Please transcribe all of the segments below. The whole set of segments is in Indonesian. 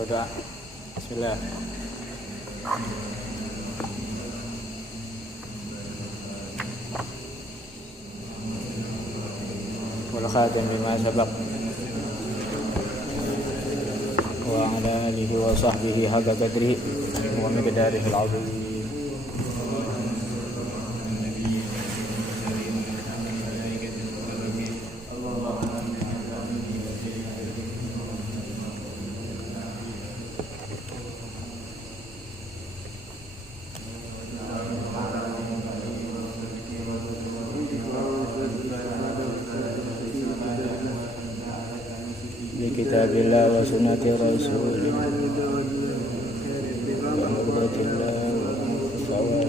berdoa. Bismillah. Wal khatim lima sabaq wa ala alihi wa sahbihi haqqa qadrihi wa miqdarihi al-'azim. Kitabillah wa sunnati rasulih wa murdatillah wa sawab.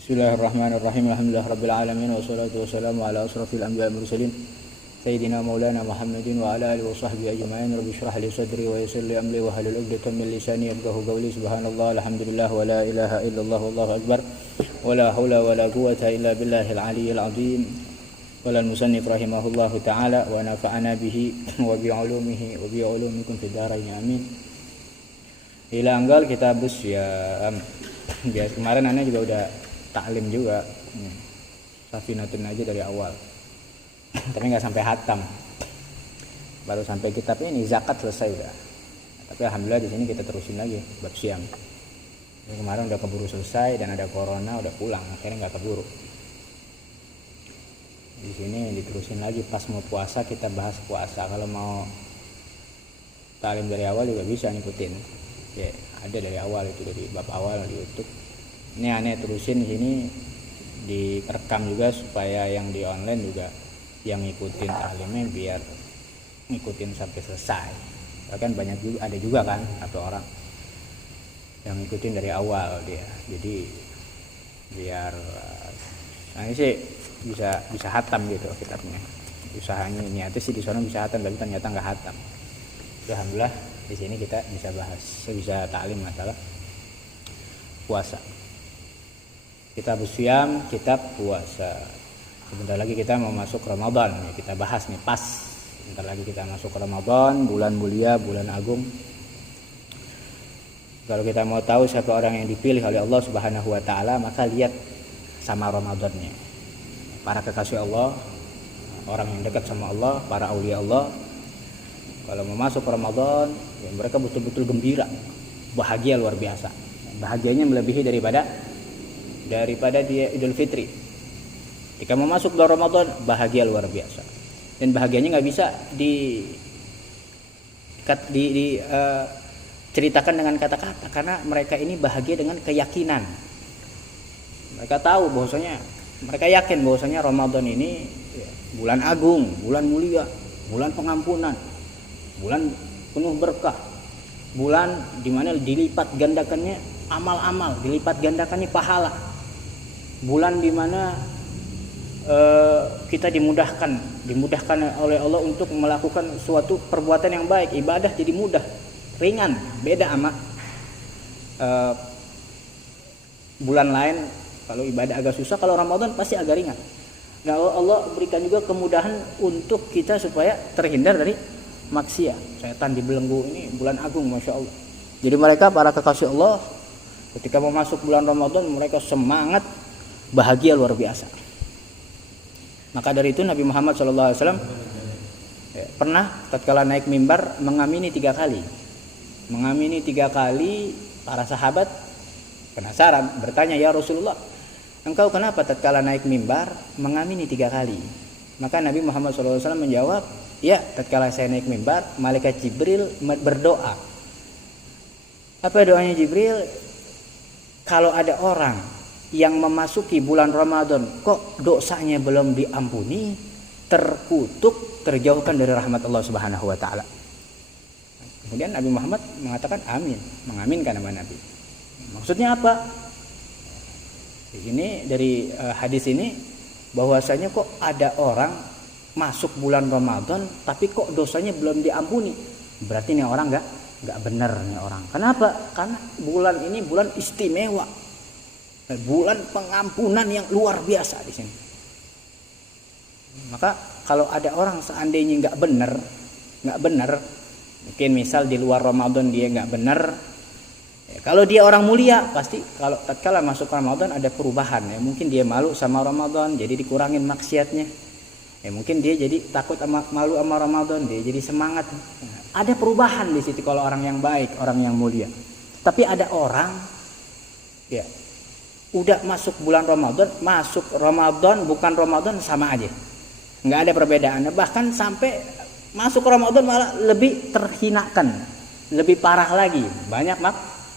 Bismillahirrahmanirrahim. Alhamdulillah rabbil alamin wassalatu wassalamu ala asrafil anbiya'i wal mursalin sayyidina maulana Muhammadin wa ala alihi wa sahbihi ajma'in. Rabbi shrah li sadri wa yassir li amri wa hlul 'uqdatam min lisani yafqahu qawli. Subhanallah, alhamdulillah wa la ilaha illallah wallahu akbar. ولا حول ولا قوة إلا بالله العلي العظيم. قال المصنف رحمه الله تعالى ونفعنا به وبعلومه وبعلومكم في الدارين آمين. Ila anggal kita Syam. Biasa kemarin Ana juga udah taklim juga. Safinatun aja dari awal. Tapi enggak sampai hatam. Baru sampai kitab ini zakat selesai udah. Tapi alhamdulillah di sini kita terusin lagi bab Syam. Kemarin udah keburu selesai dan ada corona, udah pulang, akhirnya nggak keburu. Di sini diterusin lagi pas mau puasa, kita bahas puasa. Kalau mau talim dari awal juga bisa ngikutin. Ya, ada dari awal itu, dari bab awal di YouTube. Ini aneh terusin di sini, direkam juga supaya yang di online juga yang ngikutin talimnya biar ngikutin sampai selesai. Bahkan banyak juga, ada juga kan satu orang yang ngikutin dari awal dia, jadi biar ini sih bisa hatam gitu kitabnya. Usahanya niatnya sih di sana bisa hatam, tapi ternyata nggak hatam. Alhamdulillah di sini kita bisa bahas, bisa taklim masalah puasa. Kitab Syam, kitab puasa. Sebentar lagi kita mau masuk Ramadan, ya, kita bahas nih pas. Sebentar lagi kita masuk Ramadan, bulan mulia, bulan agung. Kalau kita mau tahu siapa orang yang dipilih oleh Allah Subhanahu wa taala, maka lihat sama Ramadannya. Para kekasih Allah, orang yang dekat sama Allah, para aulia Allah, kalau mau masuk Ramadan, ya mereka betul-betul gembira, bahagia luar biasa. Bahagianya melebihi daripada dia Idul Fitri. Jika mau masuk bulan Ramadan, bahagia luar biasa. Dan bahagianya nggak bisa ceritakan dengan kata-kata, karena mereka ini bahagia dengan keyakinan. Mereka tahu bahwasanya, mereka yakin bahwasanya Ramadan ini bulan agung, bulan mulia, bulan pengampunan, bulan penuh berkah, bulan dimana dilipat gandakannya amal-amal, dilipat gandakannya pahala, bulan dimana kita dimudahkan oleh Allah untuk melakukan suatu perbuatan yang baik, ibadah jadi mudah, ringan, beda sama bulan lain. Kalau ibadah agak susah, kalau Ramadan pasti agak ringan. Nah, Allah berikan juga kemudahan untuk kita supaya terhindar dari maksiat, setan dibelenggu. Ini bulan agung, masya Allah. Jadi mereka para kekasih Allah ketika mau masuk bulan Ramadan, mereka semangat, bahagia luar biasa. Maka dari itu Nabi Muhammad SAW pernah tatkala naik mimbar mengamini 3 kali. Mengamini 3 kali, para sahabat penasaran, bertanya, ya Rasulullah, engkau kenapa tatkala naik mimbar mengamini 3 kali? Maka Nabi Muhammad SAW menjawab, ya, tatkala saya naik mimbar, malaikat Jibril berdoa. Apa doanya Jibril? Kalau ada orang yang memasuki bulan Ramadan kok dosanya belum diampuni, terkutuk, terjauhkan dari rahmat Allah Subhanahu wa taala. Kemudian Nabi Muhammad mengatakan amin, mengaminkan nama Nabi. Maksudnya apa? Ini dari hadis ini bahwasanya kok ada orang masuk bulan Ramadan tapi kok dosanya belum diampuni. Berarti nih orang enggak benar nih orang. Kenapa? Karena bulan ini bulan istimewa. Bulan pengampunan yang luar biasa di sini. Maka kalau ada orang seandainya nggak benar, mungkin misal di luar Ramadan dia nggak benar, ya, kalau dia orang mulia pasti kalau tatkala masuk Ramadan ada perubahan. Ya, mungkin dia malu sama Ramadan, jadi dikurangin maksiatnya. Ya, mungkin dia jadi takut malu sama Ramadan, dia jadi semangat. Ada perubahan di situ kalau orang yang baik, orang yang mulia. Tapi ada orang, ya, udah masuk bulan Ramadan, masuk Ramadan bukan Ramadan sama aja, nggak ada perbedaannya. Bahkan sampai masuk Ramadan malah lebih terhinakan, lebih parah lagi, banyak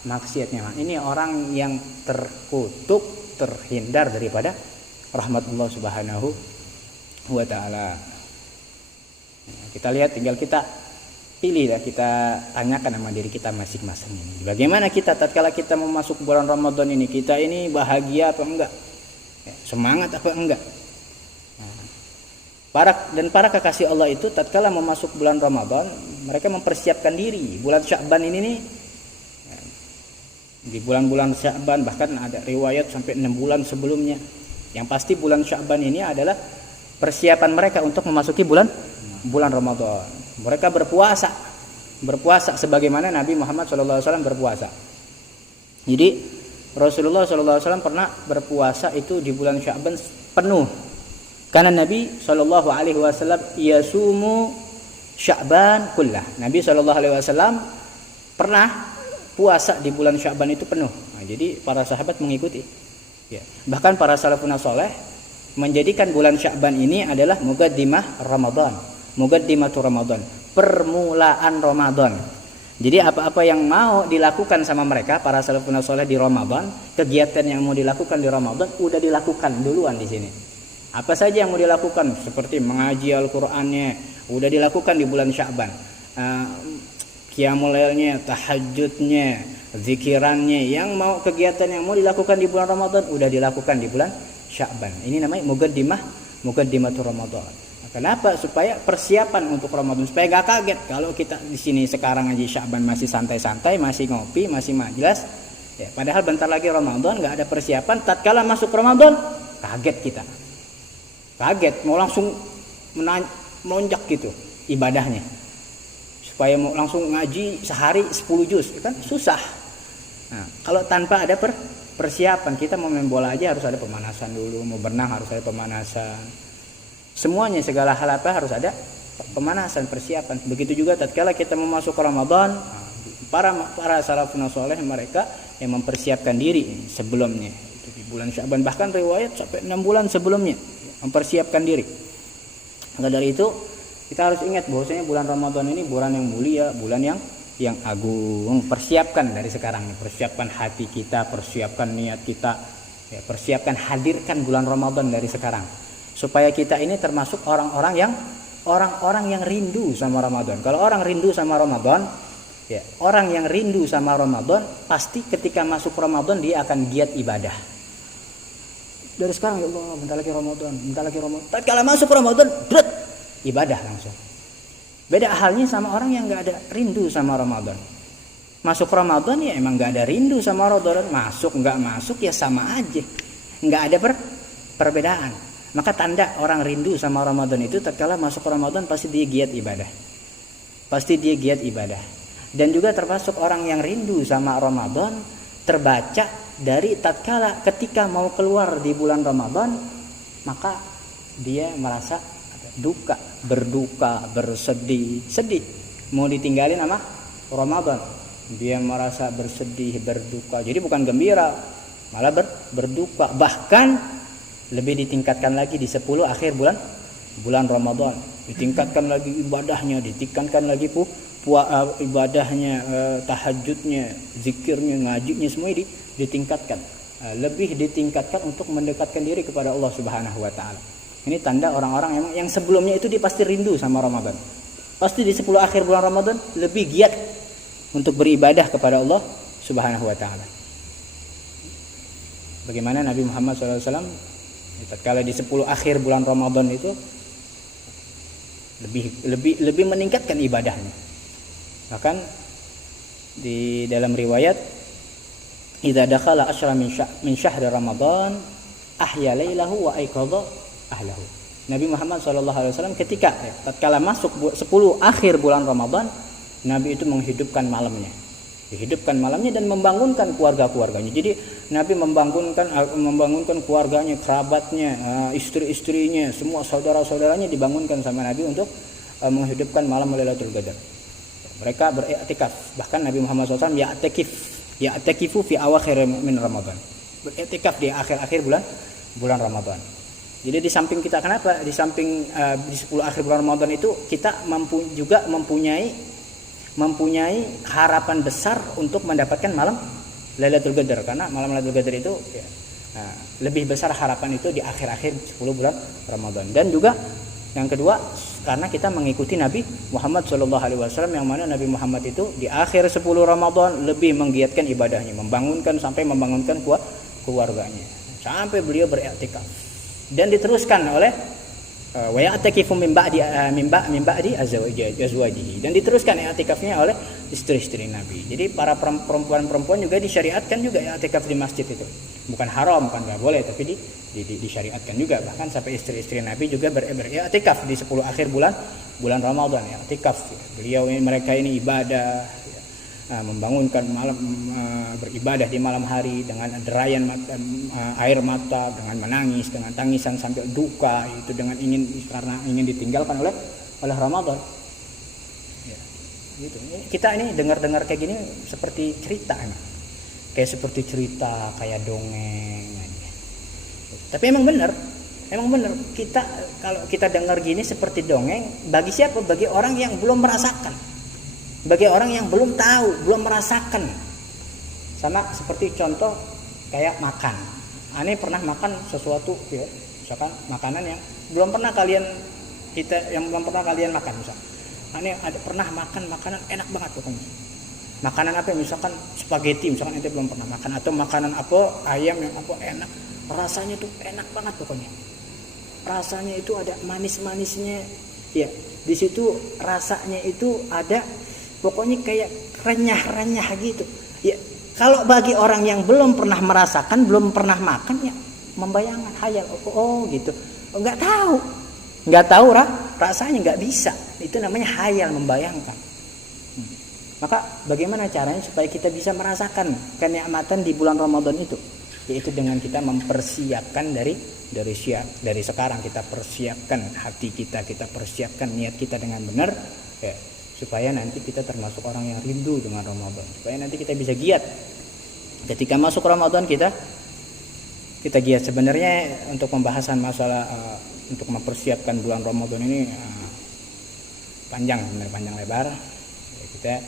maksiatnya. Ini orang yang terkutuk, terhindar daripada rahmat Allah Subhanahu wa ta'ala. Kita lihat, tinggal kita pilih, kita tanyakan sama diri kita masing-masing ini. Bagaimana kita tatkala kita mau masuk bulan Ramadan ini, kita ini bahagia apa enggak? Semangat apa enggak? Para kekasih Allah itu tatkala mau masuk bulan Ramadan, mereka mempersiapkan diri. Bulan Sya'ban ini nih, di bulan-bulan Sya'ban bahkan ada riwayat sampai 6 bulan sebelumnya. Yang pasti bulan Sya'ban ini adalah persiapan mereka untuk memasuki bulan Ramadan. Mereka berpuasa sebagaimana Nabi Muhammad SAW berpuasa. Jadi Rasulullah SAW pernah berpuasa itu di bulan Sya'ban penuh. Karena Nabi SAW yasumu Sya'ban kullah. Nabi SAW pernah puasa di bulan Sya'ban itu penuh. Nah, jadi para sahabat mengikuti. Ya. Bahkan para salafun saleh menjadikan bulan Sya'ban ini adalah muqaddimah Ramadan. Muqaddimatu Ramadan, permulaan Ramadan. Jadi apa-apa yang mau dilakukan sama mereka para salafun saleh di Ramadan, kegiatan yang mau dilakukan di Ramadan udah dilakukan duluan di sini. Apa saja yang mau dilakukan seperti mengaji Al-Qur'annya udah dilakukan di bulan Sya'ban. Qiyamul lailnya, tahajudnya, zikirannya, yang mau kegiatan yang mau dilakukan di bulan Ramadan udah dilakukan di bulan Sya'ban. Ini namanya muqaddimatu Ramadan. Kenapa? Supaya persiapan untuk Ramadan, supaya gak kaget kalau kita di sini sekarang aja Sya'ban masih santai-santai, masih ngopi, masih majlis. Ya, padahal bentar lagi Ramadan, gak ada persiapan. Tatkala masuk Ramadan, kaget kita. Kaget, mau langsung melonjak gitu ibadahnya. Supaya mau langsung ngaji sehari 10 juz, kan susah. Nah, kalau tanpa ada persiapan, kita mau main bola aja harus ada pemanasan dulu, mau berenang harus ada pemanasan. Semuanya, segala hal apa harus ada pemanasan, persiapan. Begitu juga tatkala kita mau masuk Ramadan, para salafun saleh mereka yang mempersiapkan diri sebelumnya. Itu di bulan Sya'ban, bahkan riwayat sampai 6 bulan sebelumnya mempersiapkan diri. Maka dari itu kita harus ingat bahwasanya bulan Ramadan ini bulan yang mulia, bulan yang agung. Persiapkan dari sekarang nih, persiapkan hati kita, persiapkan niat kita, ya, persiapkan, hadirkan bulan Ramadan dari sekarang. Supaya kita ini termasuk orang-orang yang rindu sama Ramadan. Kalau orang rindu sama Ramadan, ya, orang yang rindu sama Ramadan pasti ketika masuk Ramadan dia akan giat ibadah. Dari sekarang, ya Allah, bentar lagi Ramadan. Tatkala masuk Ramadan, ibadah langsung. Beda halnya sama orang yang enggak ada rindu sama Ramadan. Masuk Ramadan ya emang enggak ada rindu sama Ramadan, masuk enggak masuk ya sama aja. Enggak ada perbedaan. Maka tanda orang rindu sama Ramadan itu tatkala masuk Ramadan pasti dia giat ibadah. Dan juga termasuk orang yang rindu sama Ramadan terbaca dari tatkala ketika mau keluar di bulan Ramadan, maka dia merasa duka, berduka, bersedih. Mau ditinggalin sama Ramadan, dia merasa bersedih, berduka. Jadi bukan gembira, malah berduka. Bahkan lebih ditingkatkan lagi di 10 akhir bulan Ramadan. Ditingkatkan lagi ibadahnya, ditingkatkan lagi ibadahnya, tahajudnya, zikirnya, ngajinya, semua ditingkatkan. Lebih ditingkatkan untuk mendekatkan diri kepada Allah Subhanahu wa taala. Ini tanda orang-orang yang sebelumnya itu dia pasti rindu sama Ramadan. Pasti di 10 akhir bulan Ramadan lebih giat untuk beribadah kepada Allah Subhanahu wa taala. Bagaimana Nabi Muhammad SAW tatkala di 10 akhir bulan Ramadan itu lebih meningkatkan ibadahnya. Bahkan di dalam riwayat, idza dakhala asyra min syahri Ramadan ahya lailahu wa aiqadha ahlahu. Nabi Muhammad SAW ketika tatkala masuk 10 akhir bulan Ramadan, Nabi itu menghidupkan malamnya dan membangunkan keluarga-keluarganya. Jadi Nabi membangunkan keluarganya, kerabatnya, istri-istrinya, semua saudara-saudaranya dibangunkan sama Nabi untuk menghidupkan malam Lailatul Qadar. Mereka beriktikaf. Bahkan Nabi Muhammad SAW ya'takifu fi awakhir min Ramadan. Beriktikaf di akhir-akhir bulan Ramadan. Jadi di samping kita, kenapa? Di samping di 10 akhir bulan Ramadan itu kita juga mempunyai harapan besar untuk mendapatkan malam Lailatul Qadar, karena malam Lailatul Qadar itu lebih besar harapan itu di akhir-akhir 10 bulan Ramadan. Dan juga yang kedua, karena kita mengikuti Nabi Muhammad SAW, yang mana Nabi Muhammad itu di akhir 10 Ramadan lebih menggiatkan ibadahnya, sampai membangunkan keluarganya, sampai beliau beriktikaf. Dan diteruskan oleh wa ya'takifu min ba'di azwajihi, dan diteruskan i'tikafnya oleh istri-istri Nabi. Jadi para perempuan juga disyariatkan juga i'tikaf di masjid itu. Bukan haram, kan enggak boleh, tapi disyariatkan juga. Bahkan sampai istri-istri Nabi juga beriktikaf di 10 akhir bulan Ramadan, i'tikaf. Mereka ini ibadah, membangunkan malam, beribadah di malam hari dengan derayan air mata, dengan menangis, dengan tangisan sampai duka itu, karena ingin ditinggalkan oleh Ramadan. Ya, gitu. Kita ini dengar kayak gini seperti cerita, kayak dongeng. Tapi emang benar. Kita kalau kita dengar gini seperti dongeng, bagi siapa? Bagi orang yang belum merasakan. Bagi orang yang belum tahu, belum merasakan. Sama seperti contoh kayak makan. Aneh pernah makan sesuatu, ya, misalkan makanan yang belum pernah kalian makan, misalkan. Aneh pernah makan makanan enak banget pokoknya. Makanan apa? Misalkan spaghetti, misalkan ente belum pernah makan, atau makanan apa, ayam yang apa enak. Rasanya tuh enak banget pokoknya. Rasanya itu ada manis-manisnya. Ya, di situ rasanya itu ada, pokoknya kayak renyah-renyah gitu. Ya, kalau bagi orang yang belum pernah merasakan, belum pernah makan, ya membayangkan, hayal, oh gitu. Enggak tahu rasanya, enggak bisa. Itu namanya hayal, membayangkan. Maka bagaimana caranya supaya kita bisa merasakan kenikmatan di bulan Ramadan itu? Yaitu dengan kita mempersiapkan dari sekarang, kita persiapkan hati kita persiapkan niat kita dengan benar, ya, supaya nanti kita termasuk orang yang rindu dengan Ramadan, supaya nanti kita bisa giat ketika masuk Ramadan, kita giat. Sebenarnya untuk pembahasan masalah untuk mempersiapkan bulan Ramadan ini panjang lebar. Ya, kita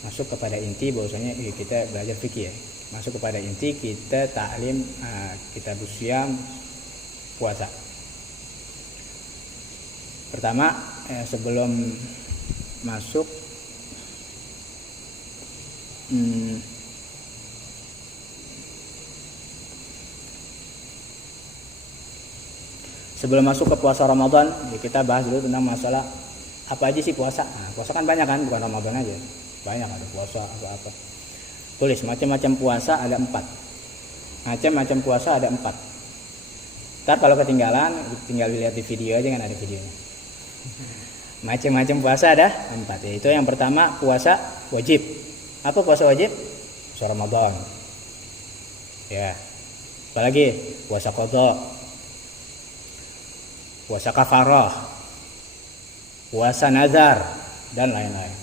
masuk kepada inti bahwasanya kita belajar fikih, ya. Masuk kepada inti, kita taklim kita siam, puasa. Pertama, sebelum masuk ke puasa Ramadan, kita bahas dulu tentang masalah apa aja sih puasa. Puasa kan banyak kan, bukan Ramadan aja, banyak, ada puasa apa. Tulis macam-macam puasa ada 4. Macam-macam puasa ada 4. Ntar kalau ketinggalan, tinggal lihat di video aja, kan ada videonya. Macam-macam puasa ada 4. Yaitu yang pertama puasa wajib. Apa puasa wajib? Puasa Ramadan. Ya. Apalagi puasa qadha, puasa kafarah, puasa nazar, dan lain-lain.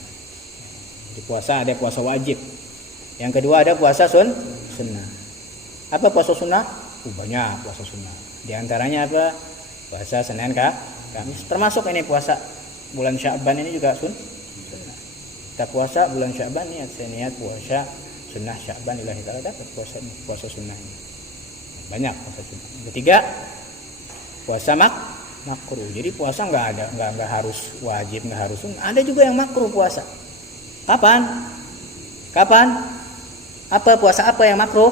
Di puasa ada puasa wajib. Yang kedua ada puasa sunnah. Apa puasa sunnah? Banyak puasa sunnah. Di antaranya apa? Puasa Senin Kamis. Termasuk ini puasa bulan Sya'ban ini juga sunnah. Kita puasa bulan Sya'ban, niat puasa sunnah Sya'ban lillahi ta'ala, dapat puasa sunnah ini. Banyak puasa sunnah. Ketiga, puasa makruh. Jadi puasa enggak harus wajib, enggak harus sunnah. Ada juga yang makruh puasa. Kapan? Apa puasa apa yang makruh?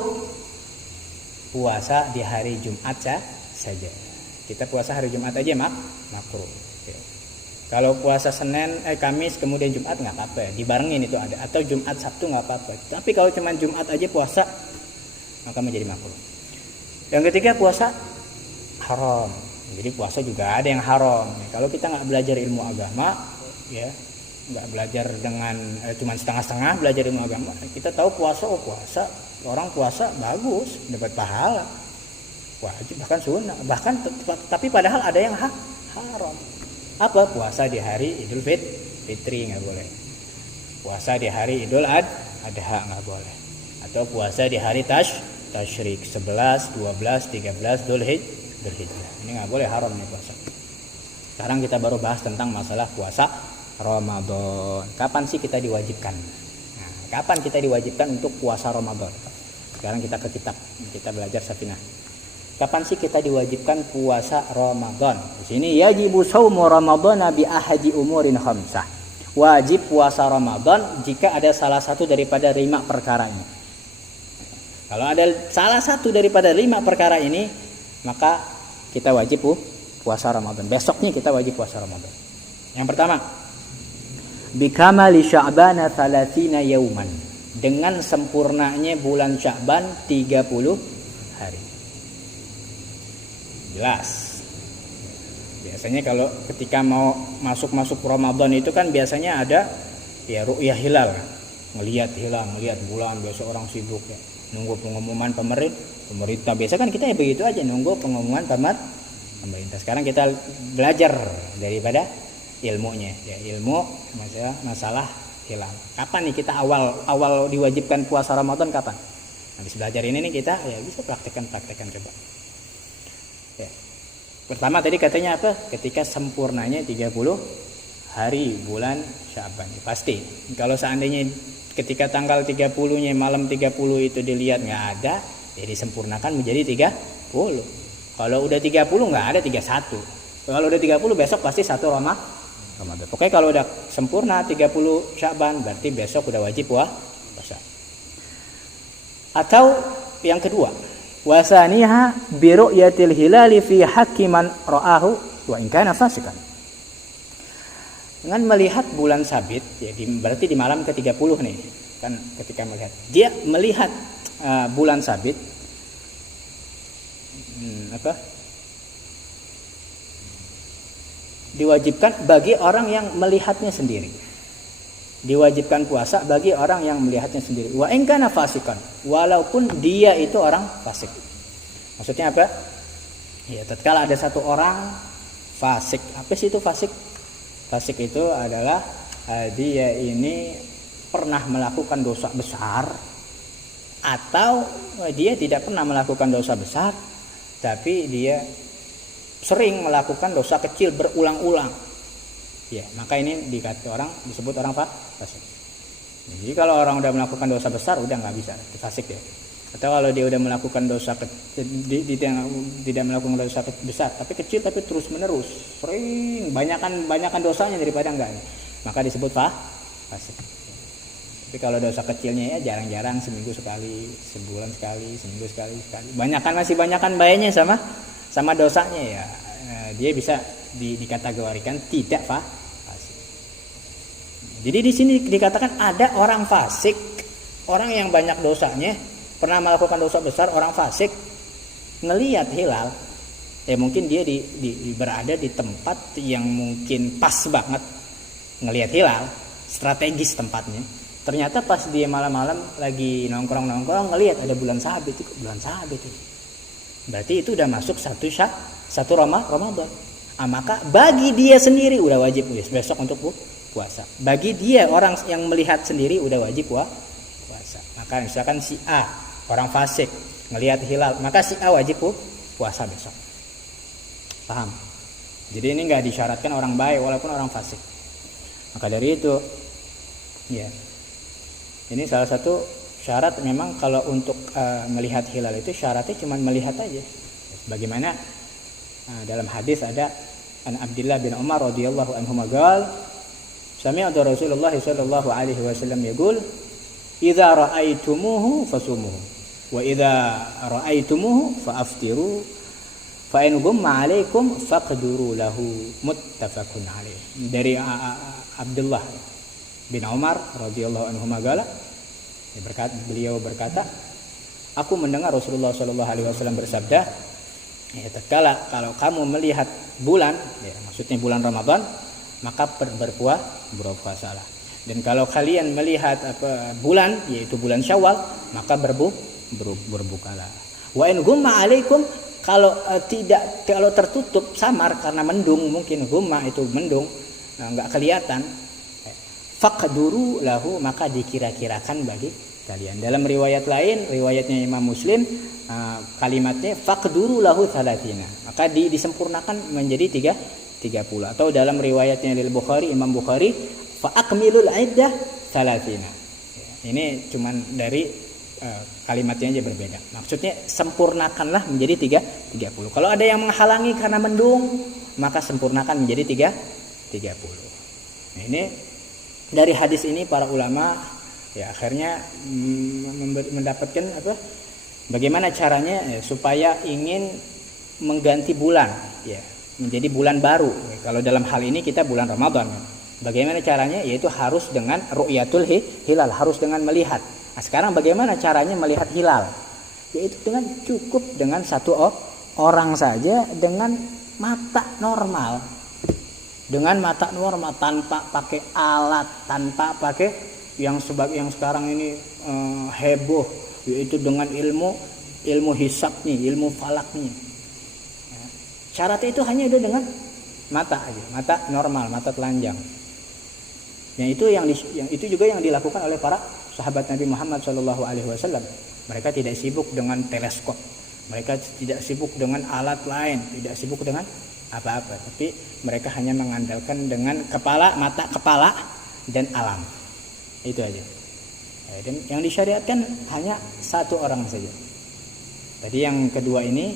Puasa di hari Jumat saja. Kita puasa hari Jumat aja makruh. Oke. Kalau puasa Senin, Kamis kemudian Jumat nggak apa-apa, dibarengin itu ada. Atau Jumat Sabtu nggak apa-apa. Tapi kalau cuma Jumat aja puasa, maka menjadi makruh. Yang ketiga puasa haram. Jadi puasa juga ada yang haram. Kalau kita nggak belajar ilmu agama, ya nggak belajar dengan cuma setengah-setengah belajar ilmu agama, kita tahu puasa, orang puasa bagus, dapat pahala, wajib bahkan sunnah, bahkan tapi padahal ada yang haram. Apa? Puasa di hari Idul Fitri nggak boleh, puasa di hari Idul Adha nggak boleh, atau puasa di hari Tasyrik 11, 12, 13 Dzulhijjah. Ini nggak boleh, haram nih puasa. Sekarang kita baru bahas tentang masalah puasa Ramadan. Kapan sih kita diwajibkan? Nah, kapan kita diwajibkan untuk puasa Ramadan? Sekarang kita ke kitab, kita belajar Safinah. Kapan sih kita diwajibkan puasa Ramadan? Di sini yajibu shaumu Ramadhana bi ahadi umurin khamsah. Wajib puasa Ramadan jika ada salah satu daripada 5 perkara ini. Kalau ada salah satu daripada 5 perkara ini, maka kita wajib puasa Ramadan. Besoknya kita wajib puasa Ramadan. Yang pertama, bikamali Sya'ban 30 yauman. Dengan sempurnanya bulan Sya'ban 30 hari. Jelas. Biasanya kalau ketika mau masuk Ramadan itu kan biasanya ada ya ru'yah hilal. Ngelihat hilal, ngelihat bulan, biasa orang sibuk ya. Nunggu pengumuman pemerintah. Biasa kan kita ya begitu aja, nunggu pengumuman pemerintah. Sekarang kita belajar daripada ilmunya, ya ilmu masalah hilal. Kapan nih kita awal diwajibkan puasa Ramadan kapan? Habis belajar ini nih kita ya bisa praktekkan coba. Ya. Pertama tadi katanya apa? Ketika sempurnanya 30 hari bulan Sya'ban. Pasti. Kalau seandainya ketika tanggal 30-nya malam 30 itu dilihat nggak ada, ya disempurnakan menjadi 30. Kalau udah 30 nggak ada 31. Kalau udah 30 besok pasti 1 Ramadan. Pokoknya kalau udah sempurna 30 Sya'ban berarti besok udah wajib puasa. Atau yang kedua, wasaniha bi ru'yatil hilali fi haqqi man ra'ahu wa in kana fasikan. Dengan melihat bulan sabit, ya berarti di malam ke-30 nih. Kan ketika melihat, dia melihat bulan sabit diwajibkan bagi orang yang melihatnya sendiri. Diwajibkan puasa bagi orang yang melihatnya sendiri. Wa in kana fasikan, walaupun dia itu orang fasik. Maksudnya apa? Ya, tatkala ada satu orang fasik. Apa sih itu fasik? Fasik itu adalah dia ini pernah melakukan dosa besar, atau dia tidak pernah melakukan dosa besar, tapi dia sering melakukan dosa kecil berulang-ulang. Ya, maka ini disebut orang fasik. Jadi kalau orang udah melakukan dosa besar udah nggak bisa fasik ya. Atau kalau dia udah melakukan dosa tidak melakukan dosa besar, tapi kecil tapi terus menerus, sering banyakan dosanya daripada enggak, maka disebut fasik. Tapi kalau dosa kecilnya ya jarang-jarang, seminggu sekali, sebulan sekali, seminggu sekali. Masih banyakan bayarnya sama dosanya ya, dia bisa dikategorikan tidak fasik. Jadi di sini dikatakan ada orang fasik, orang yang banyak dosanya, pernah melakukan dosa besar, orang fasik, ngelihat hilal, ya mungkin dia berada di tempat yang mungkin pas banget ngelihat hilal, strategis tempatnya. Ternyata pas dia malam-malam lagi nongkrong ngelihat ada bulan sabit itu, berarti itu udah masuk satu Ramadan. Maka bagi dia sendiri udah wajib besok untuk puasa. Bagi dia orang yang melihat sendiri udah wajib puasa. Maka misalkan si A orang fasik ngelihat hilal, maka si A wajib puasa besok. Paham? Jadi ini nggak disyaratkan orang baik walaupun orang fasik. Maka dari itu, ya, ini salah satu syarat memang kalau untuk melihat hilal itu syaratnya cuma melihat aja. Bagaimana dalam hadis ada an Abdullah bin Umar radhiyallahu anhu qaal, sami'tu Rasulullah sallallahu alaihi wasallam yaqul, idza ra'aitumuhu fasumuhu wa idza ra'aitumuhu fa'aftiru fa in gumma 'alaikum faqduru lahu, muttafaqun alaih. Dari Abdullah bin Umar radhiyallahu anhu beliau berkata, aku mendengar Rasulullah sallallahu alaihi wasallam bersabda, Ya, tatkala kalau kamu melihat bulan, ya, maksudnya bulan Ramadan, maka berpuasalah. Dan kalau kalian melihat bulan, yaitu bulan Syawal, maka berbukalah. Wa in gumma alaikum, kalau kalau tertutup samar karena mendung, mungkin gumma itu mendung, enggak kelihatan, faqduru lahu, maka dikira-kirakan bagi kalian. Dalam riwayat lain, riwayatnya Imam Muslim, kalimatnya faqduru lahu 30, maka disempurnakan menjadi 30. Atau dalam riwayatnya Lil Bukhari, Imam Bukhari, fa akmilul iddah 30. Ini cuman dari kalimatnya aja berbeda. Maksudnya sempurnakanlah menjadi 30. Kalau ada yang menghalangi karena mendung, maka sempurnakan menjadi 30. Nah, ini dari hadis ini para ulama ya akhirnya mendapatkan bagaimana caranya supaya ingin mengganti bulan ya menjadi bulan baru. Kalau dalam hal ini kita bulan Ramadan. Bagaimana caranya? Yaitu harus dengan ru'yatul hilal, harus dengan melihat. Nah, sekarang bagaimana caranya melihat hilal? Yaitu cukup dengan satu orang saja dengan mata normal. Dengan mata normal, tanpa pakai alat, tanpa pakai yang sekarang ini heboh, yaitu dengan ilmu hisab nih, ilmu falak nih. Syaratnya itu hanya dengan mata aja, mata normal, mata telanjang. Yang itu juga yang dilakukan oleh para sahabat Nabi Muhammad SAW. Mereka tidak sibuk dengan teleskop, mereka tidak sibuk dengan alat lain, tidak sibuk dengan apa-apa, tapi mereka hanya mengandalkan dengan mata kepala dan alam. Itu aja. Dan yang disyariatkan hanya satu orang saja. Tadi yang kedua ini,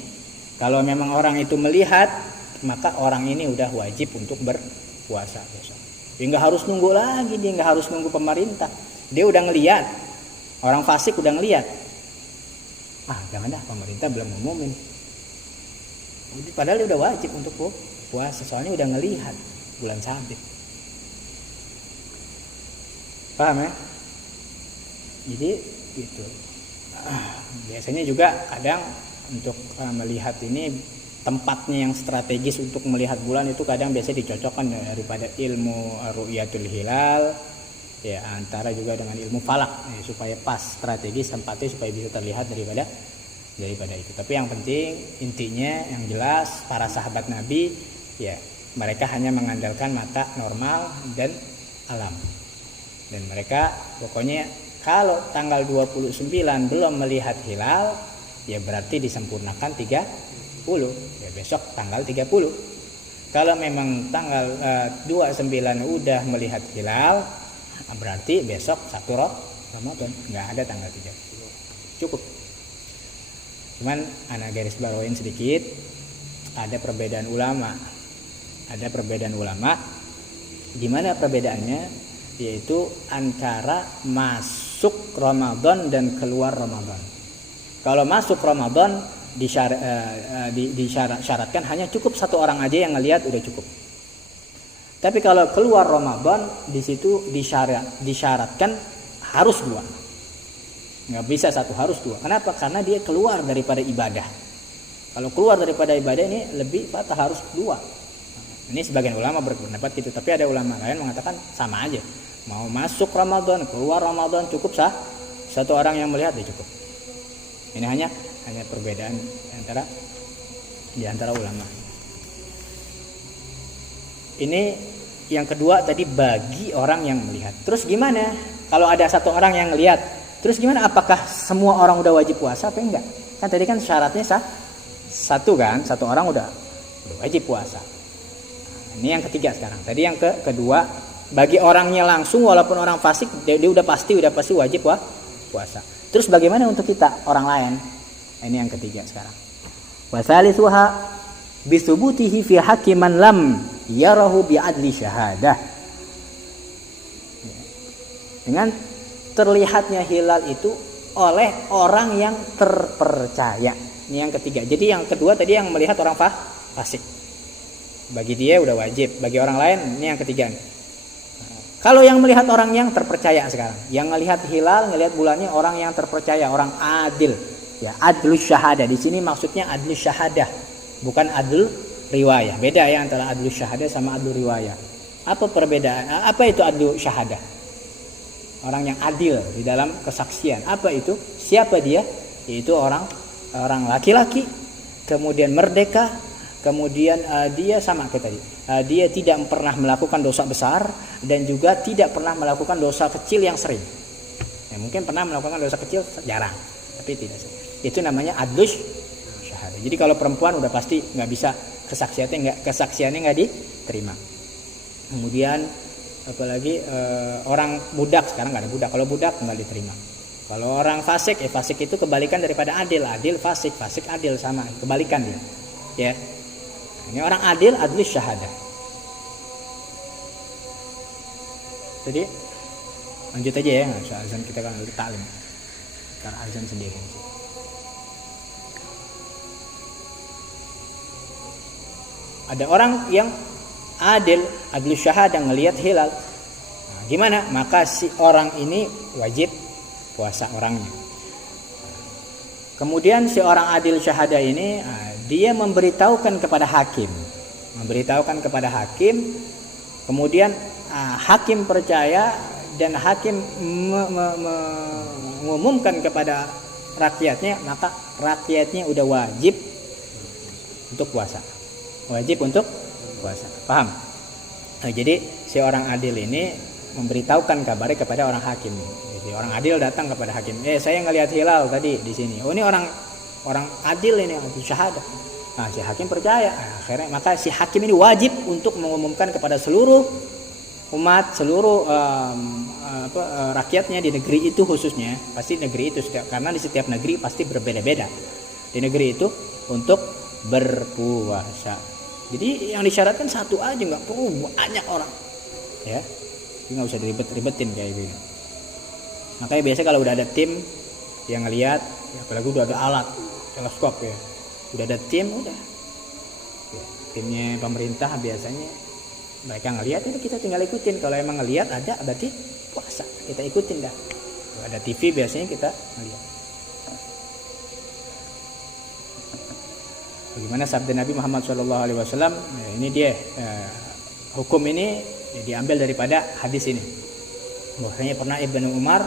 kalau memang orang itu melihat, maka orang ini udah wajib untuk berpuasa besok. Dia nggak harus nunggu lagi, dia nggak harus nunggu pemerintah. Dia udah ngelihat, orang fasik udah ngelihat. Jangan dah, pemerintah belum ngumumin. Padahal dia udah wajib untuk puasa, soalnya udah ngelihat bulan sabit. Paham ya? Jadi gitu. Biasanya juga kadang untuk melihat ini tempatnya yang strategis untuk melihat bulan itu kadang biasa dicocokkan daripada ilmu ru'yatul hilal ya, antara juga dengan ilmu falak ya, supaya pas strategis tempatnya supaya bisa terlihat daripada itu. Tapi yang penting intinya yang jelas para sahabat Nabi ya mereka hanya mengandalkan mata normal dan alam. Dan mereka pokoknya kalau tanggal 29 belum melihat hilal ya berarti disempurnakan 30 ya, besok tanggal 30. Kalau memang tanggal 29 udah melihat hilal berarti besok 1 Ramadan, nggak ada tanggal 30. Cukup. Cuman anak garis bawahin sedikit, ada perbedaan ulama. Gimana perbedaannya? Yaitu antara masuk Ramadan dan keluar Ramadan. Kalau masuk Ramadan disyaratkan hanya cukup satu orang aja yang ngelihat udah cukup. Tapi kalau keluar Ramadan di situ disyaratkan harus 2. Nggak bisa 1, harus 2. Kenapa? Karena dia keluar daripada ibadah. Kalau keluar daripada ibadah ini lebih patah, harus 2. Ini sebagian ulama berpendapat gitu, tapi ada ulama lain mengatakan sama aja. Mau masuk Ramadan, keluar Ramadan cukup satu orang yang melihat ya cukup. Ini hanya perbedaan di antara ulama. Ini yang kedua tadi bagi orang yang melihat. Terus gimana kalau ada satu orang yang melihat? Terus gimana, apakah semua orang udah wajib puasa apa enggak? Kan tadi kan syaratnya satu orang udah wajib puasa. Ini yang ketiga sekarang. Tadi yang kedua, bagi orangnya langsung walaupun orang fasik dia udah pasti wajib puasa. Terus bagaimana untuk kita orang lain? Ini yang ketiga sekarang. Wa tsalisuha bisubutihi fi haqqi man lam yarahu bi adli syahadah. Dengan terlihatnya hilal itu oleh orang yang terpercaya. Ini yang ketiga. Jadi yang kedua tadi yang melihat orang fasik. Bagi dia udah wajib, bagi orang lain ini yang ketiga. Kalau yang melihat orang yang terpercaya sekarang, yang melihat hilal, ngelihat bulannya orang yang terpercaya, orang adil. Ya, adlu syahadah. Di sini maksudnya adlu syahadah. bukan adl riwayah. Beda ya antara adlu syahadah sama adlu riwayah. Apa perbedaan? Apa itu adlu syahadah? Orang yang adil di dalam kesaksian. Apa itu? Siapa dia? Yaitu orang laki-laki, kemudian merdeka, kemudian dia sama kayak tadi. Dia tidak pernah melakukan dosa besar dan juga tidak pernah melakukan dosa kecil yang sering. Ya, mungkin pernah melakukan dosa kecil jarang, tapi tidak sering. Itu namanya adlus syahadah. Jadi kalau perempuan udah pasti nggak bisa kesaksiannya nggak diterima. Kemudian apalagi orang budak, sekarang nggak ada budak. Kalau budak nggak diterima. Kalau orang fasik, fasik itu kebalikan daripada adil. Adil fasik, fasik adil, sama kebalikan dia. Ya, ini orang adil, adlus syahadah. Jadi lanjut aja ya, nggak usah azan, kita kan udah taklim. Karena azan sendiri. Ada orang yang adil, adlus syahadah, ngelihat hilal. Nah, gimana? Maka si orang ini wajib puasa orangnya. Kemudian si orang adil syahadah ini dia memberitahukan kepada hakim. Kemudian hakim percaya dan hakim mengumumkan kepada rakyatnya, maka rakyatnya udah wajib untuk puasa. Paham? Nah, jadi si orang adil ini memberitahukan kabarnya kepada orang hakim. Jadi orang adil datang kepada hakim, saya ngelihat hilal tadi di sini. Oh, ini orang adil ini, adil syahadah. Nah, si hakim percaya. Akhirnya maka si hakim ini wajib untuk mengumumkan kepada seluruh umat, seluruh rakyatnya di negeri itu khususnya. Pasti negeri itu, karena di setiap negeri pasti berbeda-beda. Di negeri itu untuk berpuasa. Jadi yang disyaratkan satu aja, nggak perlu banyak orang, ya. Jadi nggak usah diribet-ribetin kayak gini. Makanya biasa kalau udah ada tim yang ngelihat, ya, apalagi udah ada alat teleskop ya, udah ada tim, udah. Ya, timnya pemerintah biasanya mereka ngelihat, itu kita tinggal ikutin. Kalau emang ngelihat ada, berarti puasa, kita ikutin dah. Kalau ada TV biasanya kita ngelihat. Bagaimana sabda Nabi Muhammad SAW? Ini dia hukum ini diambil daripada hadis ini. Bahwasanya pernah Ibnu Umar,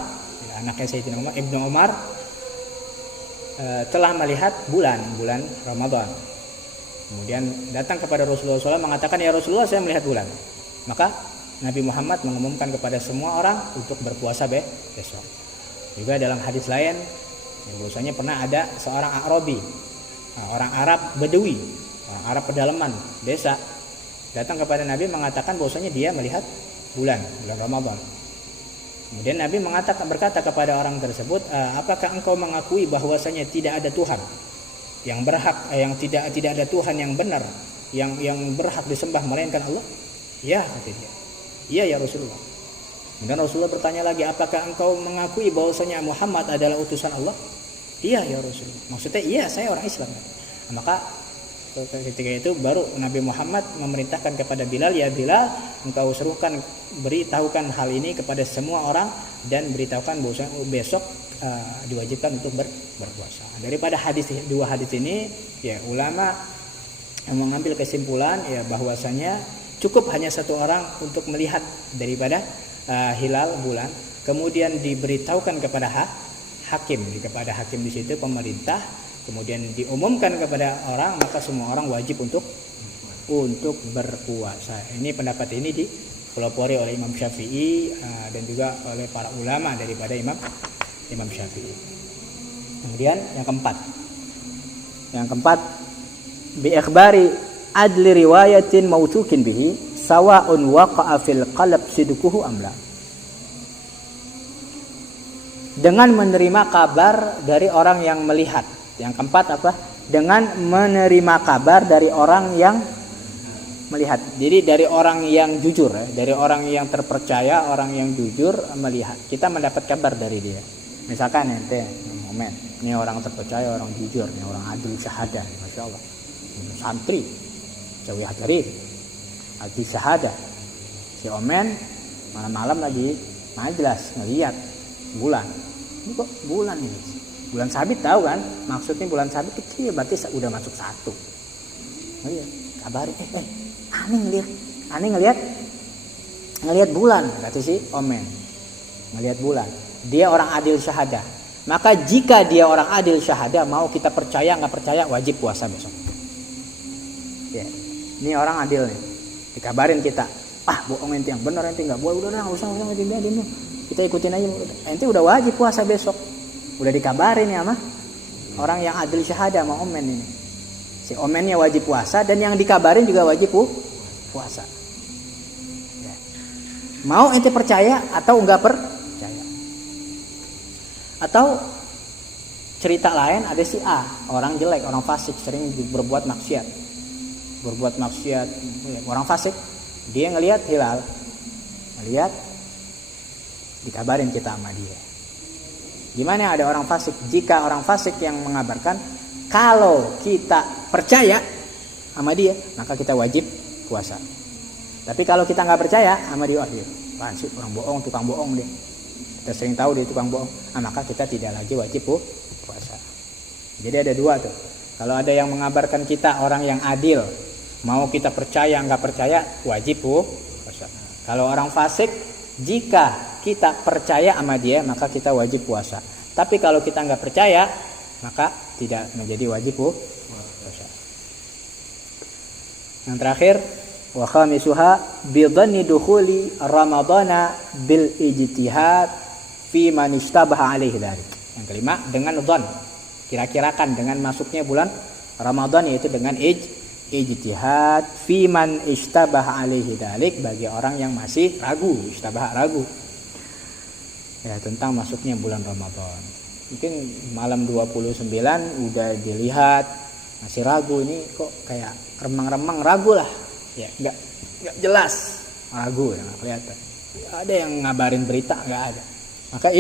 anaknya Sayyidina Umar, Ibnu Umar telah melihat bulan Ramadan. Kemudian datang kepada Rasulullah SAW mengatakan, ya Rasulullah, saya melihat bulan. Maka Nabi Muhammad mengumumkan kepada semua orang untuk berpuasa besok. Juga dalam hadis lain, bahwasanya pernah ada seorang Arabi, orang Arab Bedui, Arab pedalaman desa, datang kepada Nabi mengatakan bahwasanya dia melihat bulan Ramadan. Kemudian Nabi berkata kepada orang tersebut, apakah engkau mengakui bahwasanya tidak ada Tuhan yang berhak, yang tidak ada Tuhan yang benar, yang berhak disembah melainkan Allah? Ya, kata dia. Iya ya Rasulullah. Kemudian Rasulullah bertanya lagi, apakah engkau mengakui bahwasanya Muhammad adalah utusan Allah? Iya ya Rasulullah. Maksudnya iya, saya orang Islam. Nah, maka ketika itu baru Nabi Muhammad memerintahkan kepada Bilal, ya Bilal, engkau serukan, beritahukan hal ini kepada semua orang dan beritahukan bahwa besok diwajibkan untuk berpuasa. Daripada dua hadis ini, ya ulama mengambil kesimpulan ya bahwasanya cukup hanya satu orang untuk melihat daripada hilal bulan, kemudian diberitahukan kepada hakim di situ pemerintah, kemudian diumumkan kepada orang, maka semua orang wajib untuk berpuasa. Ini pendapat ini dipelopori oleh Imam Syafi'i dan juga oleh para ulama daripada Imam Syafi'i. Kemudian yang keempat bi ikhbari adli riwayatin mautukin bihi sawa'un waqa'a fil qalb sidquhu amla. Dengan menerima kabar dari orang yang melihat. Yang keempat apa? Dengan menerima kabar dari orang yang melihat. Jadi dari orang yang jujur, dari orang yang terpercaya, orang yang jujur melihat. Kita mendapat kabar dari dia. Misalkan ente, ini orang terpercaya, orang jujur, ini orang adil syahadah, masya Allah. Santri, Jawi Hadarin, adil syahadah. Si Omen malam-malam lagi majelis ngelihat bulan. Ini kok bulan ini? Bulan sabit tahu kan? Maksudnya bulan sabit kecil berarti udah masuk 1. Oh iya, kabarin. Aneh ngelihat bulan, kata si Omen. Ngelihat bulan. Dia orang adil syahadah. Maka jika dia orang adil syahadah, mau kita percaya nggak percaya, wajib puasa besok. Ya, ini orang adil nih. Dikabarin kita, bohong ente, yang benar ente nggak boleh, udah nggak usah biarin. Kita ikutin aja. Ente udah wajib puasa besok. Udah dikabarin ya mah orang yang adil syahadah sama Omen ini. Si Omennya wajib puasa dan yang dikabarin juga wajib puasa. Ya. Mau ente percaya atau enggak percaya? Atau cerita lain ada si A, orang jelek, orang fasik, sering berbuat maksiat. Orang fasik, dia ngelihat hilal. Dikabarin kita sama dia. Gimana ada orang fasik? Jika orang fasik yang mengabarkan, kalau kita percaya sama dia, maka kita wajib puasa. Tapi kalau kita nggak percaya sama dia, apaan sih, orang bohong, tukang bohong dia. Kita sering tahu dia tukang bohong, maka kita tidak lagi wajib puasa. Jadi ada dua tuh. Kalau ada yang mengabarkan kita orang yang adil, mau kita percaya nggak percaya, wajib puasa. Kalau orang fasik, jika kita percaya sama dia, maka kita wajib puasa. Tapi kalau kita nggak percaya, maka tidak menjadi wajib puasa. Yang terakhir, wa khamisuha bi dhanni dukhuli ramadhana bil ijtihad fi man ishtabaha alaihi dzalik. Yang kelima, dengan dzan, kira-kirakan dengan masuknya bulan Ramadan, yaitu dengan ijtihad fi man ishtabaha alaihi dzalik, bagi orang yang masih ragu, ragu ya tentang masuknya bulan Ramadan. Mungkin malam 29 udah dilihat masih ragu, ini kok kayak remang-remang, ragu lah ya, nggak jelas, ragu ya, nggak kelihatan. Ada yang ngabarin berita, nggak ada, maka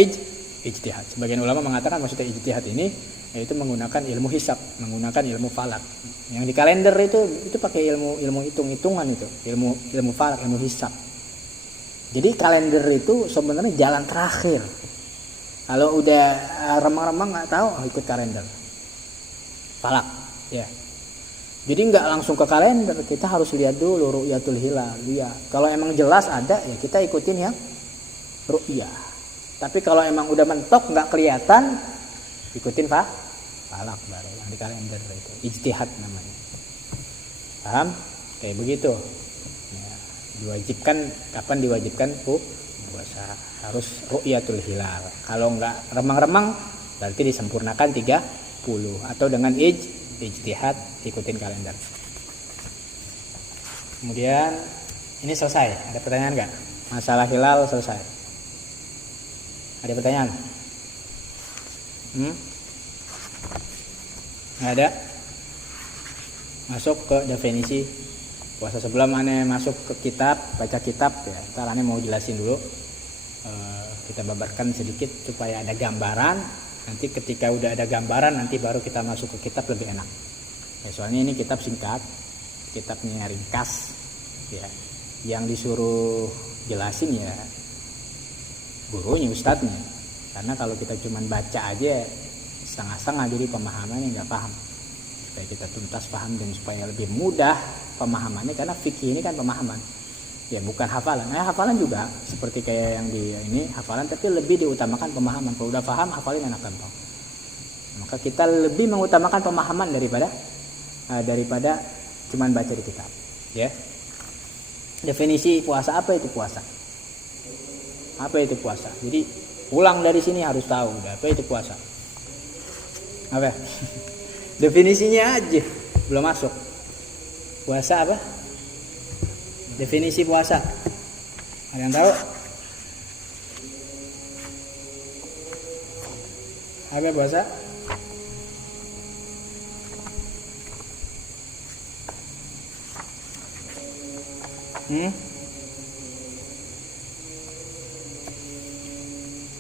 ijtihad. Sebagian ulama mengatakan maksudnya ijtihad ini yaitu menggunakan ilmu hisab, menggunakan ilmu falak. Yang di kalender itu pakai ilmu hitung-hitungan, itu ilmu falak, ilmu hisab. Jadi kalender itu sebenarnya jalan terakhir. Kalau udah remang-remang nggak tahu, ikut kalender falak ya. Jadi nggak langsung ke kalender, kita harus lihat dulu ru'yatul hilal. Ya, kalau emang jelas ada ya kita ikutin yang ru'yah. Tapi kalau emang udah mentok nggak kelihatan, ikutin falak baru yang di kalender, itu ijtihad namanya. Paham? Kayak begitu. Ya, kapan diwajibkan puasa? Harus ru'yatul hilal. Kalau nggak remang-remang berarti disempurnakan 30, atau dengan ijtihad ikutin kalender. Kemudian ini selesai. Ada pertanyaan nggak? Masalah hilal selesai. Ada pertanyaan? Nggak ada? Masuk ke definisi puasa. Sebelum aneh masuk ke kitab, baca kitab ya, ntar aneh mau jelasin dulu. Kita babarkan sedikit supaya ada gambaran. Nanti ketika udah ada gambaran, nanti baru kita masuk ke kitab, lebih enak ya, soalnya ini kitab singkat, kitabnya ringkas ya. Yang disuruh jelasin ya gurunya, ustadznya. Karena kalau kita cuma baca aja setengah-setengah, jadi pemahamannya nggak paham. Supaya kita tuntas paham dan supaya lebih mudah pemahamannya, karena fikih ini kan pemahaman ya, bukan hafalan. Hafalan juga seperti kayak yang di ini hafalan, tapi lebih diutamakan pemahaman. Kalau udah paham, hafalin enak gampang. Maka kita lebih mengutamakan pemahaman daripada cuman baca di kitab ya. Definisi puasa, apa itu puasa? Apa itu puasa? Jadi pulang dari sini harus tahu udah apa itu puasa. Apa? Definisinya aja belum masuk. Puasa apa? Definisi puasa. Ada yang tahu? Apa puasa?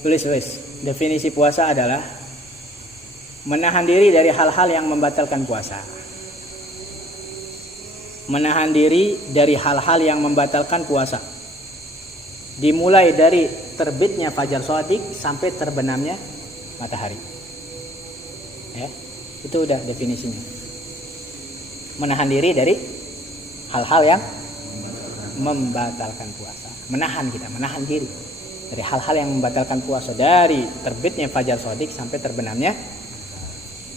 Tulis. Definisi puasa adalah menahan diri dari hal-hal yang membatalkan puasa. Menahan diri dari hal-hal yang membatalkan puasa. Dimulai dari terbitnya fajar shadiq sampai terbenamnya matahari. Ya, itu udah definisinya. menahan diri dari hal-hal yang membatalkan puasa. Menahan diri dari hal-hal yang membatalkan puasa, dari terbitnya fajar shadiq sampai terbenamnya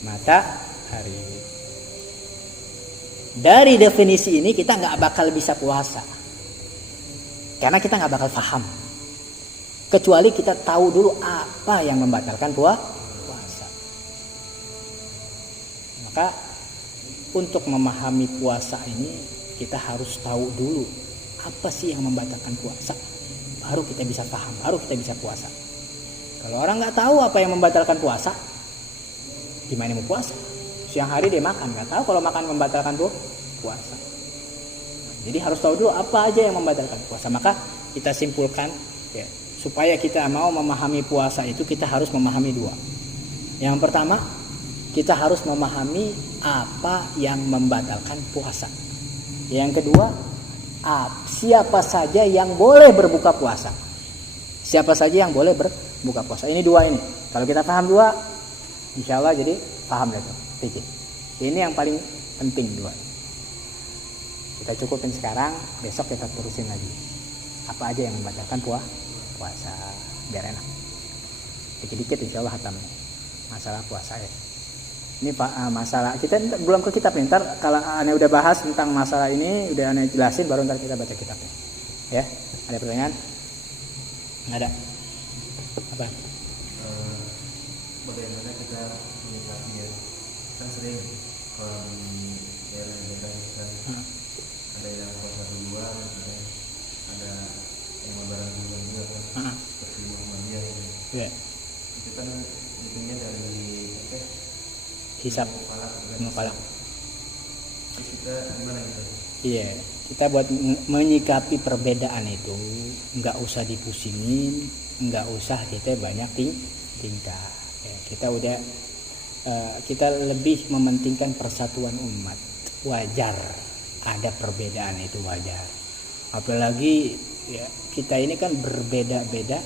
matahari. Dari definisi ini kita nggak bakal bisa puasa, karena kita nggak bakal paham, kecuali kita tahu dulu apa yang membatalkan puasa. Maka untuk memahami puasa ini kita harus tahu dulu apa sih yang membatalkan puasa, baru kita bisa paham, baru kita bisa puasa. Kalau orang nggak tahu apa yang membatalkan puasa, gimana mau puasa? Siang hari dia makan, nggak tahu kalau makan membatalkan puasa. Jadi harus tahu dulu apa aja yang membatalkan puasa. Maka kita simpulkan, ya, supaya kita mau memahami puasa itu kita harus memahami dua. Yang pertama, kita harus memahami apa yang membatalkan puasa. Yang kedua, siapa saja yang boleh berbuka puasa. Siapa saja yang boleh berbuka puasa. Ini dua ini. Kalau kita paham dua, insya Allah jadi paham deh tuh. Fikih. Ini yang paling penting dua. Kita cukupin sekarang, besok kita terusin lagi. Apa aja yang membatalkan puasa, biar enak. Dikit-dikit insya Allah hatamnya. Masalah puasa ya. Ini masalah kita belum ke kitab nih. Ntar kalau ane udah bahas tentang masalah ini, udah ane jelasin, baru ntar kita baca kitabnya. Ya, ada pertanyaan? Nggak ada. Apa? Bagaimana kita menyikapi, kan sering kalau di daerah kita kan ada yang puasa duluan, ada yang lebaran duluan juga kan, seperti Muhammadiyah ini. Yeah. Itu kan hitungnya dari hisab, falak. Terus kita gimana gitu? Iya, kita buat menyikapi perbedaan itu nggak usah dipusingin, nggak usah kita banyak tingkah. Ya, kita lebih mementingkan persatuan umat. Wajar ada perbedaan, itu wajar. Apalagi ya, kita ini kan beda-beda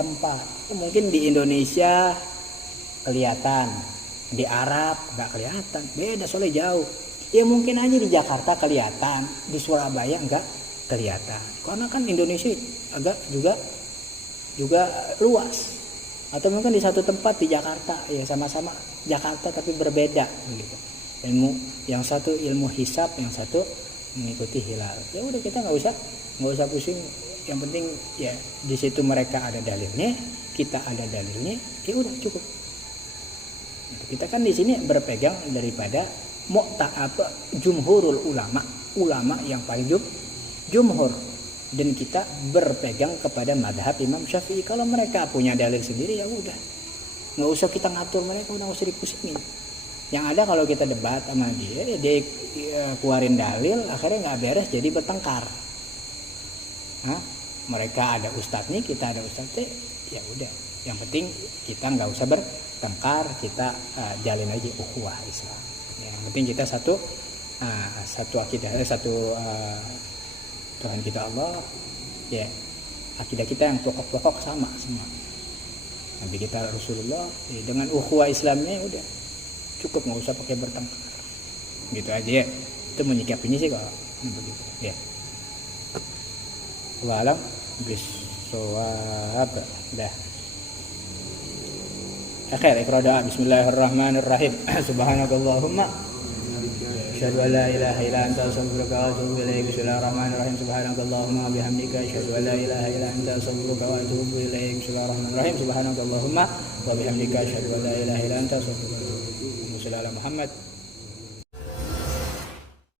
tempat. Mungkin di Indonesia kelihatan, di Arab nggak kelihatan, beda soalnya jauh. Ya mungkin aja di Jakarta kelihatan, di Surabaya nggak kelihatan. Karena kan Indonesia agak juga luas. Atau mungkin di satu tempat di Jakarta, ya sama-sama Jakarta tapi berbeda gitu. Ilmu yang satu ilmu hisab, yang satu mengikuti hilal. Ya udah, kita nggak usah pusing. Yang penting ya di situ mereka ada dalilnya, kita ada dalilnya, ya udah cukup. Kita kan di sini berpegang daripada jumhurul ulama yang paling jumhur, dan kita berpegang kepada madhab Imam Syafi'i. Kalau mereka punya dalil sendiri ya udah, nggak usah kita ngatur mereka, nggak usah dipusingin. Yang ada kalau kita debat sama dia keluarin dalil, akhirnya nggak beres, jadi bertengkar. Mereka ada ustadznya, kita ada ustadznya, ya udah. Yang penting kita nggak usah bertengkar, kita jalin aja ukhuwah Islam. Yang penting kita satu akidah, Tuhan kita Allah, ya akidah kita yang pokok-pokok sama semua. Nabi kita Rasulullah, ya, dengan ukhuwah Islamnya udah cukup, nggak usah pakai bertengkar. Gitu aja ya. Itu menyikapinya sih kalau begitu. Ya. Walam bisawab. Dah. Akhir ikra doa. Bismillahirrahmanirrahim. Subhanakallahumma asyhadu an la ilaha illa anta astaghfiruka wa atubu ilaik. Bismillahirrahmanirrahim. Subhanakallahumma wa bihamdika asyhadu an la ilaha illa anta astaghfiruka wa atubu ilaik. Bismillahirrahmanirrahim. Subhanakallahumma wa bihamdika asyhadu an la ilaha illa anta astaghfiruka wa atubu ilaik. Muhammad